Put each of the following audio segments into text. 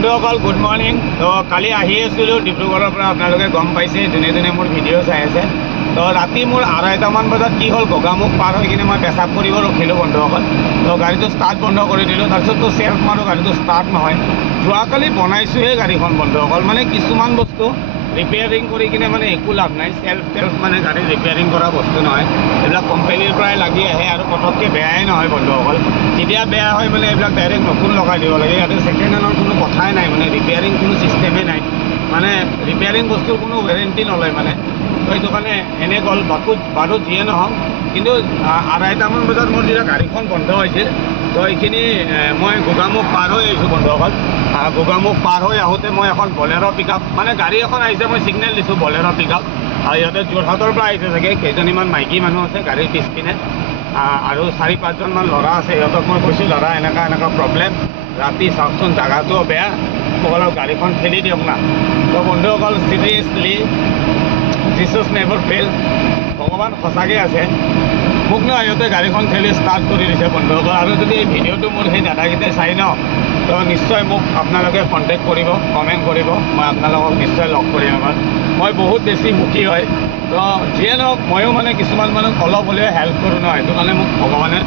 বন্ধুসকল good morning. তো কালি আহি আছিলোঁ ডিব্ৰুগড়ৰ পৰা, আপোনালোকে গম পাইছে, যোনে যোনে মোৰ ভিডিঅ' চাই আছে। তো ৰাতি মোৰ 2:30মান বজাত কি হ'ল, গোগামুখ পাৰ হৈ কিনে মই পেচাব কৰিব ৰখিলোঁ বন্ধুসকল। তো গাড়ীটো ষ্টাৰ্ট বন্ধ কৰি দিলোঁ। তাৰপিছত তো চেল্ফ মাৰোঁ, গাড়ীটো ষ্টাৰ্ট নহয়। যোৱাকালি বনাইছোঁহে গাড়ীখন বন্ধুসকল, মানে কিছুমান বস্তু ৰিপেয়াৰিং কৰি কিনে মানে একো লাভ নাই। চেল্ফ মানে গাড়ী ৰিপেয়াৰিং কৰা বস্তু নহয়, এইবিলাক কোম্পানীৰ পৰাই লাগি আহে আৰু পটককৈ বেয়াই নহয় বন্ধুসকল। যেতিয়া বেয়া হয় মানে এইবিলাক ডাইৰেক্ট নতুন লগাই দিব লাগে। ইয়াতে ছেকেণ্ড হেণ্ডৰ কোনো কথাই নাই, মানে ৰিপেয়াৰিং কোনো চিষ্টেমেই নাই, মানে ৰিপেয়াৰিং বস্তুৰ কোনো ৱাৰেণ্টি নলয় মানে। তো সেইটো কাৰণে এনে গ'ল বাৰু যিয়ে নহওক। কিন্তু 2:30মান বজাত মোৰ যেতিয়া গাড়ীখন বন্ধ হৈছিল, তো এইখিনি মই গোগামুখ পাৰ হৈ আহিছোঁ বন্ধুসকল। গোগামুখ পাৰ হৈ আহোঁতে মই এখন বলেৰ' পিকআপ, মানে গাড়ী এখন আহিছে, মই ছিগনেল দিছোঁ বলেৰ' পিকআপ। আৰু ইহঁতে যোৰহাটৰ পৰা আহিছে চাগে, কেইজনীমান মাইকী মানুহ আছে গাড়ীৰ পিছপিনে, আৰু 4-5জনমান ল'ৰা আছে। সিহঁতক মই কৈছোঁ, ল'ৰা এনেকুৱা প্ৰব্লেম, ৰাতি চাওকচোন জাগাটোও বেয়া, মোক অলপ গাড়ীখন ঠেলি দিয়ক না। তো বন্ধুসকল চিৰিয়াছলি জিছাছ নেভাৰ ফেইল, ভগৱান সঁচাকৈ আছে। মোক ন সিহঁতে গাড়ীখন ঠেলি ষ্টাৰ্ট কৰি দিছে বন্ধুসকল। আৰু যদি এই ভিডিঅ'টো মোৰ সেই দাদাকেইটাই চাই ন, তো নিশ্চয় মোক আপোনালোকে কণ্টেক্ট কৰিব, কমেণ্ট কৰিব, মই আপোনালোকক নিশ্চয় লগ কৰিম। আমাৰ মই বহুত বেছি সুখী হয়। তো যিয়ে নহওক, ময়ো মানে কিছুমান মানুহক অলপ হ'লেও হেল্প কৰোঁ ন, সেইটো কাৰণে মোক ভগৱানে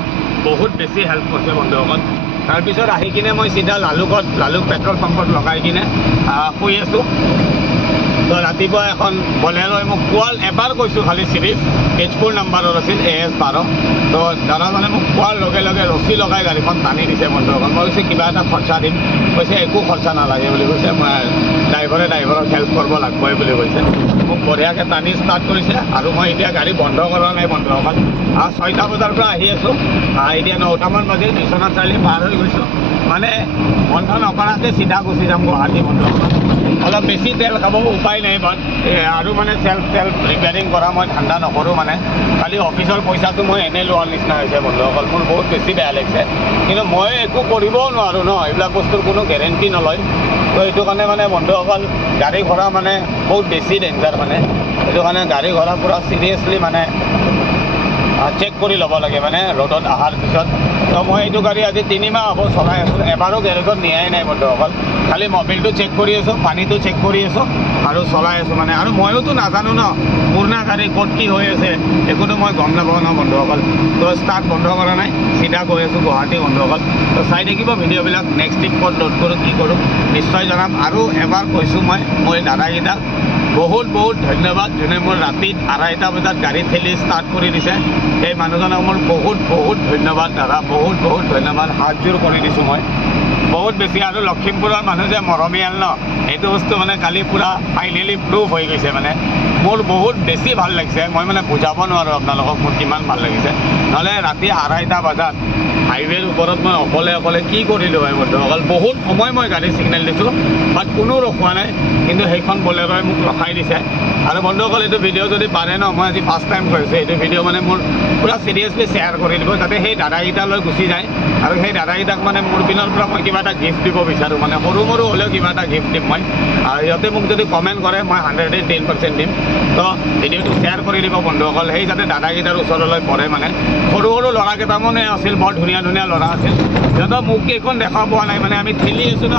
বহুত বেছি হেল্প কৰিছে বন্ধুসকল। তাৰপিছত আহি কিনে মই চিধা লালুক পেট্ৰল পাম্পত লগাই কিনে শুই আছোঁ। তো ৰাতিপুৱা এখন বলেৰ'ই মোক কোৱাৰ এবাৰ কৈছোঁ খালি, চিৰিজ তেজপুৰ নাম্বাৰৰ আছিল AS12। তো দাদাজনে মোক কোৱাৰ লগে লগে ৰছী লগাই গাড়ীখন টানি দিছে বন্ধুসকল। মই কৈছোঁ কিবা এটা খৰচা দিম, কৈছে একো খৰচা নালাগে বুলি কৈছে, মই ড্ৰাইভাৰক হেল্প কৰিব লাগিবই বুলি কৈছে। মোক বঢ়িয়াকৈ টানি ষ্টাৰ্ট কৰিছে। আৰু মই এতিয়া গাড়ী বন্ধ কৰা নাই বন্ধুসকল। 6টা বজাৰ পৰা আহি আছোঁ, এতিয়া 9টামান বাজি বিশ্বনাথ চাৰিআলি পাৰ হৈ গৈছোঁ। মানে বন্ধ নকৰাকৈ চিধা গুচি যাম গুৱাহাটী বন্ধুসকল। অলপ বেছি তেল খাব, উপায় নাই বাট। আৰু মানে চেল্ফ ৰিপেয়াৰিং কৰা মই ধান্দা নকৰোঁ মানে। খালি অফিচৰ পইচাটো মই এনেই লোৱাৰ নিচিনা হৈছে বন্ধুসকল। মোৰ বহুত বেছি বেয়া লাগিছে, কিন্তু মই একো কৰিবও নোৱাৰোঁ ন, এইবিলাক বস্তুৰ কোনো গেৰেণ্টি নলয়। তো সেইটো কাৰণে মানে বন্ধুসকল গাড়ী ঘোঁৰা মানে বহুত বেছি ডেঞ্জাৰ মানে। সেইটো কাৰণে গাড়ী ঘোঁৰা পূৰা চিৰিয়াছলি মানে চেক কৰি ল'ব লাগে মানে ৰ'দত অহাৰ পিছত। তো মই এইটো গাড়ী আজি 3 মাহ হ'ব চলাই আছোঁ, এবাৰো গেৰেজত নিয়াই নাই বন্ধুসকল। খালি মবিলটো চেক কৰি আছোঁ, পানীটো চেক কৰি আছোঁ আৰু চলাই আছোঁ মানে। আৰু ময়োতো নাজানো ন পুৰণা গাড়ী ক'ত কি হৈ আছে, একোতো মই গম নাপাওঁ ন বন্ধুসকল। তো ষ্টাৰ্ট বন্ধ কৰা নাই, চিধা গৈ আছোঁ গুৱাহাটী বন্ধুসকল। তো চাই থাকিব ভিডিঅ'বিলাক, নেক্সট ট্ৰিপ ক'ত লোড কৰোঁ, কি কৰোঁ নিশ্চয় জনাম। আৰু এবাৰ কৈছোঁ মই দাদাকেইটাক বহুত ধন্যবাদ, যোনে মোৰ ৰাতিত 2:30 বজাত গাড়ী ঠেলি ষ্টাৰ্ট কৰি দিছে। সেই মানুহজনক মোৰ বহুত ধন্যবাদ দাদা, বহুত ধন্যবাদ, হাতযোৰ কৰি দিছোঁ মই বহুত বেছি। আৰু লখিমপুৰৰ মানুহ যে মৰমীয়াল ন, এইটো বস্তু মানে কালি পূৰা ফাইনেলি প্ৰুভ হৈ গৈছে মানে। মোৰ বহুত বেছি ভাল লাগিছে, মই মানে বুজাব নোৱাৰোঁ আপোনালোকক মোৰ কিমান ভাল লাগিছে। নহ'লে ৰাতি 2:30 বজাত হাইৱেৰ ওপৰত মই অকলে কি কৰিলোঁ হয় বন্ধুসকল। বহুত সময় মই গাড়ী ছিগনেল দিছোঁ, বাট কোনো ৰখোৱা নাই, কিন্তু সেইখন বলেৰ'ই মোক ৰখাই দিছে। আৰু বন্ধুসকল এইটো ভিডিঅ' যদি পাৰে ন, মই আজি ফাৰ্ষ্ট টাইম কৰিছোঁ এইটো ভিডিঅ' মানে মোৰ পূৰা চিৰিয়াছলি শ্বেয়াৰ কৰি দিব, যাতে সেই দাদাকেইটালৈ গুচি যায়। আৰু সেই দাদাকেইটাক মানে মোৰ পিনৰ পৰা মই কিবা এটা গিফ্ট দিব বিচাৰোঁ, মানে সৰু হ'লেও কিবা এটা গিফ্ট দিম মই। আৰু সিহঁতে মোক যদি কমেণ্ট কৰে মই 110% দিম। তো ভিডিঅ'টো শ্বেয়াৰ কৰি দিব বন্ধুসকল, সেই যাতে দাদাকেইটাৰ ওচৰলৈ পৰে মানে। সৰু ল'ৰাকেইটামানে আছিল, বৰ ধুনীয়া ল'ৰা আছিল। সিহঁতৰ মুখকেইখন দেখা পোৱা নাই মানে, আমি ঠেলি আছোঁ ন,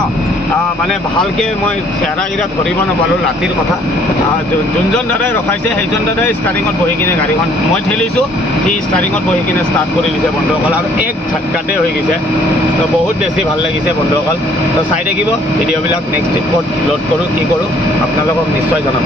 মানে ভালকৈ মই চেহেৰাকেইটা ধৰিব নাপালোঁ ৰাতিৰ কথা। যোনজন দাদাই ৰখাইছে সেইজন দাদাই ষ্টাৰিঙত বহি কিনে গাড়ীখন, মই ঠেলিছোঁ, সি ষ্টাৰিঙত বহি কিনে ষ্টাৰ্ট কৰি দিছে বন্ধুসকল, আৰু এক ঝটকাতে হৈ গৈছে। তো বহুত বেছি ভাল লাগিছে বন্ধুসকল। তো চাই থাকিব ভিডিঅ'বিলাক, নেক্সট ট্ৰিপ ক'ত লোড কৰোঁ, কি কৰোঁ আপোনালোকক নিশ্চয় জনাম।